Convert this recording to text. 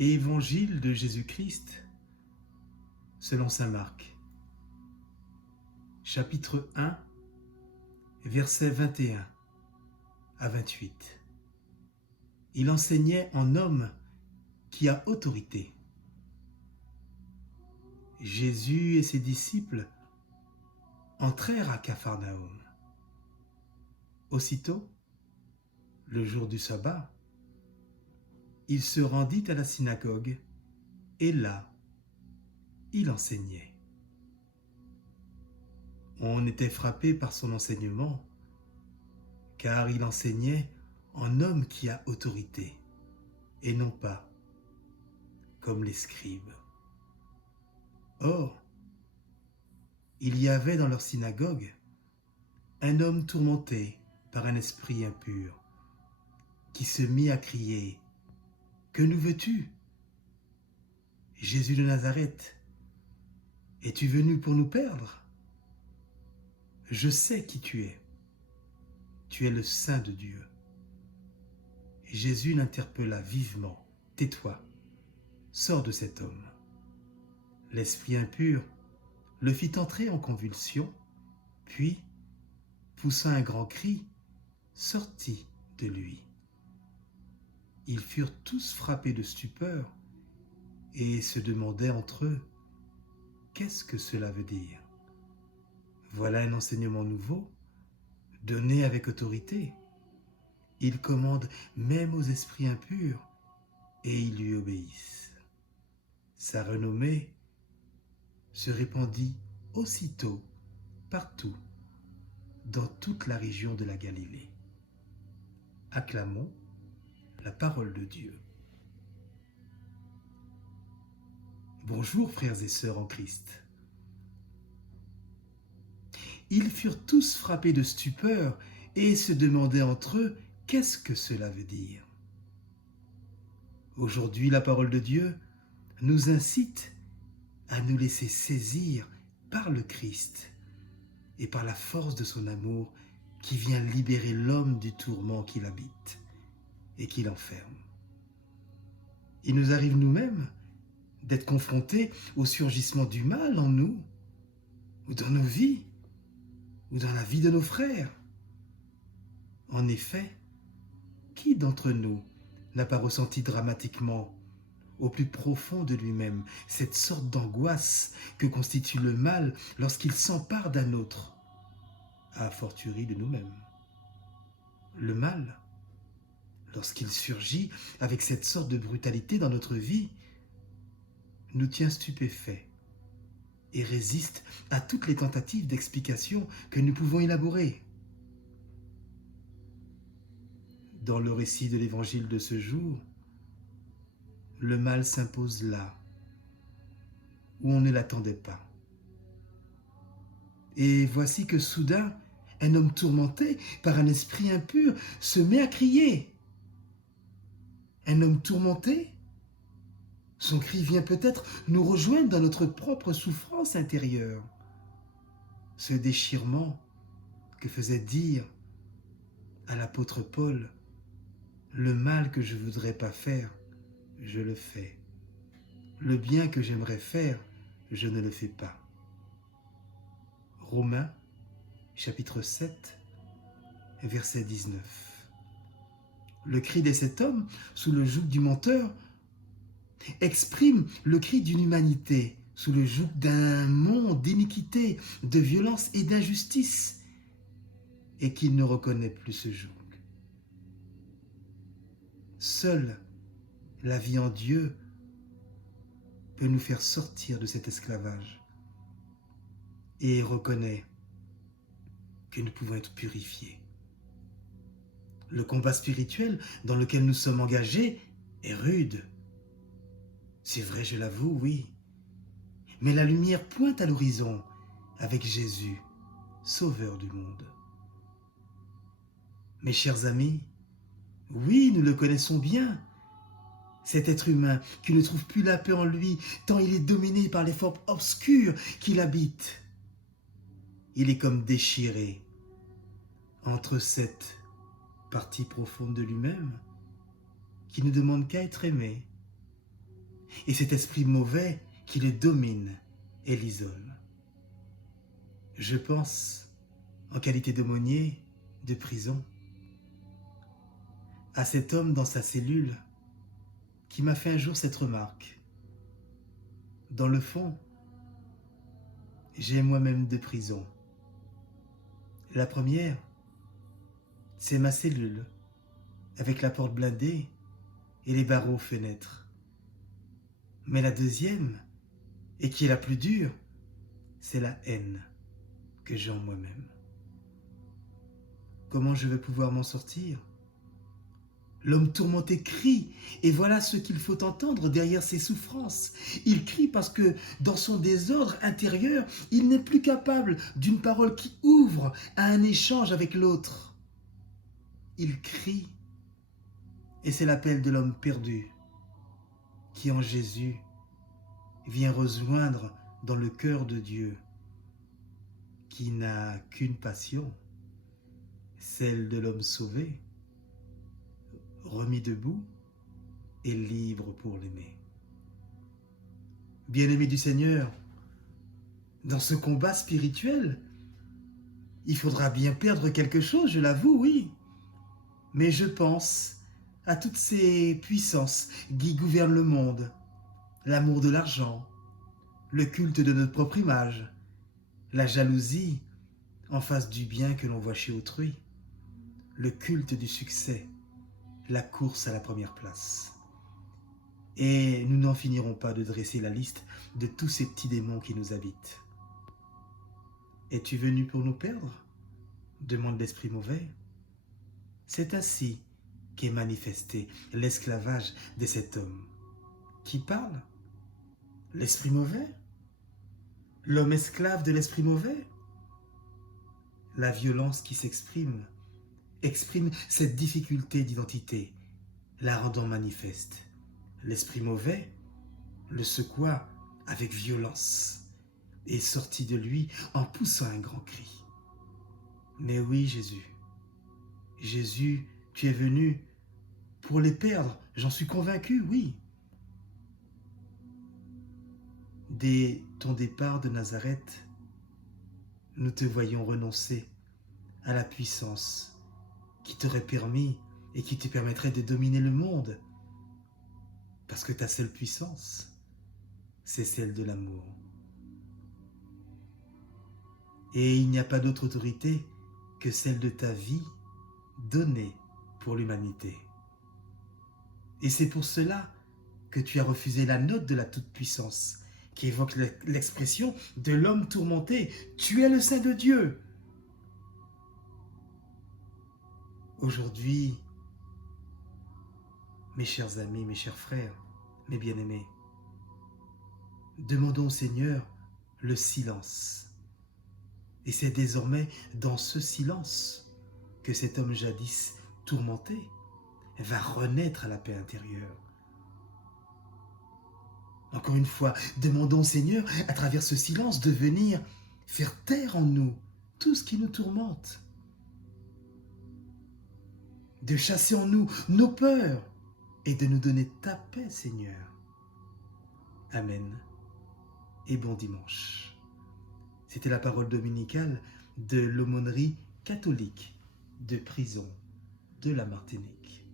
Évangile de Jésus-Christ selon saint Marc, chapitre 1, versets 21 à 28. Il enseignait en homme qui a autorité. Jésus et ses disciples entrèrent à Capharnaüm. Aussitôt, le jour du sabbat, il se rendit à la synagogue et là, il enseignait. On était frappé par son enseignement, car il enseignait en homme qui a autorité, et non pas comme les scribes. Or, il y avait dans leur synagogue un homme tourmenté par un esprit impur, qui se mit à crier : « Que nous veux-tu, Jésus de Nazareth? Es-tu venu pour nous perdre? Je sais qui tu es. Tu es le Saint de Dieu. » Jésus l'interpella vivement. « Tais-toi, sors de cet homme. » L'esprit impur le fit entrer en convulsion, puis, poussant un grand cri, sortit de lui. Ils furent tous frappés de stupeur et se demandaient entre eux : « Qu'est-ce que cela veut dire ? Voilà un enseignement nouveau, donné avec autorité. Il commande même aux esprits impurs et ils lui obéissent. » Sa renommée se répandit aussitôt partout, dans toute la région de la Galilée. Acclamons la parole de Dieu. Bonjour frères et sœurs en Christ. Ils furent tous frappés de stupeur et se demandaient entre eux : « Qu'est-ce que cela veut dire ? » Aujourd'hui, la parole de Dieu nous incite à nous laisser saisir par le Christ et par la force de son amour qui vient libérer l'homme du tourment qu'il habite et qui l'enferme. Il nous arrive nous-mêmes d'être confrontés au surgissement du mal en nous, ou dans nos vies, ou dans la vie de nos frères. En effet, qui d'entre nous n'a pas ressenti dramatiquement, au plus profond de lui-même, cette sorte d'angoisse que constitue le mal lorsqu'il s'empare d'un autre, à fortiori de nous-mêmes. Le mal, lorsqu'il surgit avec cette sorte de brutalité dans notre vie, nous tient stupéfaits et résiste à toutes les tentatives d'explication que nous pouvons élaborer. Dans le récit de l'évangile de ce jour, le mal s'impose là, où on ne l'attendait pas. Et voici que soudain, un homme tourmenté par un esprit impur se met à crier. Un homme tourmenté ? Son cri vient peut-être nous rejoindre dans notre propre souffrance intérieure. Ce déchirement que faisait dire à l'apôtre Paul : « Le mal que je ne voudrais pas faire, je le fais. Le bien que j'aimerais faire, je ne le fais pas. » Romains, chapitre 7, verset 19. Le cri de cet homme, sous le joug du menteur, exprime le cri d'une humanité sous le joug d'un monde d'iniquité, de violence et d'injustice, et qu'il ne reconnaît plus ce joug. Seule la vie en Dieu peut nous faire sortir de cet esclavage et reconnaît que nous pouvons être purifiés. Le combat spirituel dans lequel nous sommes engagés est rude. C'est vrai, je l'avoue, oui. Mais la lumière pointe à l'horizon avec Jésus, Sauveur du monde. Mes chers amis, oui, nous le connaissons bien, cet être humain qui ne trouve plus la paix en lui, tant il est dominé par les forces obscures qui l'habitent. Il est comme déchiré entre cette partie profonde de lui-même qui ne demande qu'à être aimé et cet esprit mauvais qui le domine et l'isole. Je pense, en qualité d'aumônier de prison, à cet homme dans sa cellule qui m'a fait un jour cette remarque. Dans le fond, j'ai moi-même deux prisons. La première, c'est ma cellule, avec la porte blindée et les barreaux aux fenêtres. Mais la deuxième, et qui est la plus dure, c'est la haine que j'ai en moi-même. Comment je vais pouvoir m'en sortir? L'homme tourmenté crie, et voilà ce qu'il faut entendre derrière ses souffrances. Il crie parce que, dans son désordre intérieur, il n'est plus capable d'une parole qui ouvre à un échange avec l'autre. Il crie, et c'est l'appel de l'homme perdu, qui en Jésus vient rejoindre dans le cœur de Dieu, qui n'a qu'une passion, celle de l'homme sauvé, remis debout et libre pour l'aimer. Bien-aimé du Seigneur, dans ce combat spirituel, il faudra bien perdre quelque chose, je l'avoue, oui. Mais je pense à toutes ces puissances qui gouvernent le monde, l'amour de l'argent, le culte de notre propre image, la jalousie en face du bien que l'on voit chez autrui, le culte du succès, la course à la première place. Et nous n'en finirons pas de dresser la liste de tous ces petits démons qui nous habitent. Es-tu venu pour nous perdre? Demande l'esprit mauvais. C'est ainsi qu'est manifesté l'esclavage de cet homme. Qui parle? L'esprit mauvais? L'homme esclave de l'esprit mauvais? La violence qui exprime cette difficulté d'identité, la rendant manifeste. L'esprit mauvais le secoua avec violence et sortit de lui en poussant un grand cri. Mais oui, Jésus, tu es venu pour les perdre, j'en suis convaincu, oui. Dès ton départ de Nazareth, nous te voyons renoncer à la puissance qui t'aurait permis et qui te permettrait de dominer le monde. Parce que ta seule puissance, c'est celle de l'amour. Et il n'y a pas d'autre autorité que celle de ta vie donnée pour l'humanité. Et c'est pour cela que tu as refusé la note de la toute-puissance, qui évoque l'expression de l'homme tourmenté. Tu es le Saint de Dieu. Aujourd'hui, mes chers amis, mes chers frères, mes bien-aimés, demandons au Seigneur le silence. Et c'est désormais dans ce silence que cet homme jadis tourmenté va renaître à la paix intérieure. Encore une fois, demandons au Seigneur, à travers ce silence, de venir faire taire en nous tout ce qui nous tourmente, de chasser en nous nos peurs et de nous donner ta paix, Seigneur. Amen et bon dimanche. C'était la parole dominicale de l'aumônerie catholique de prison de la Martinique.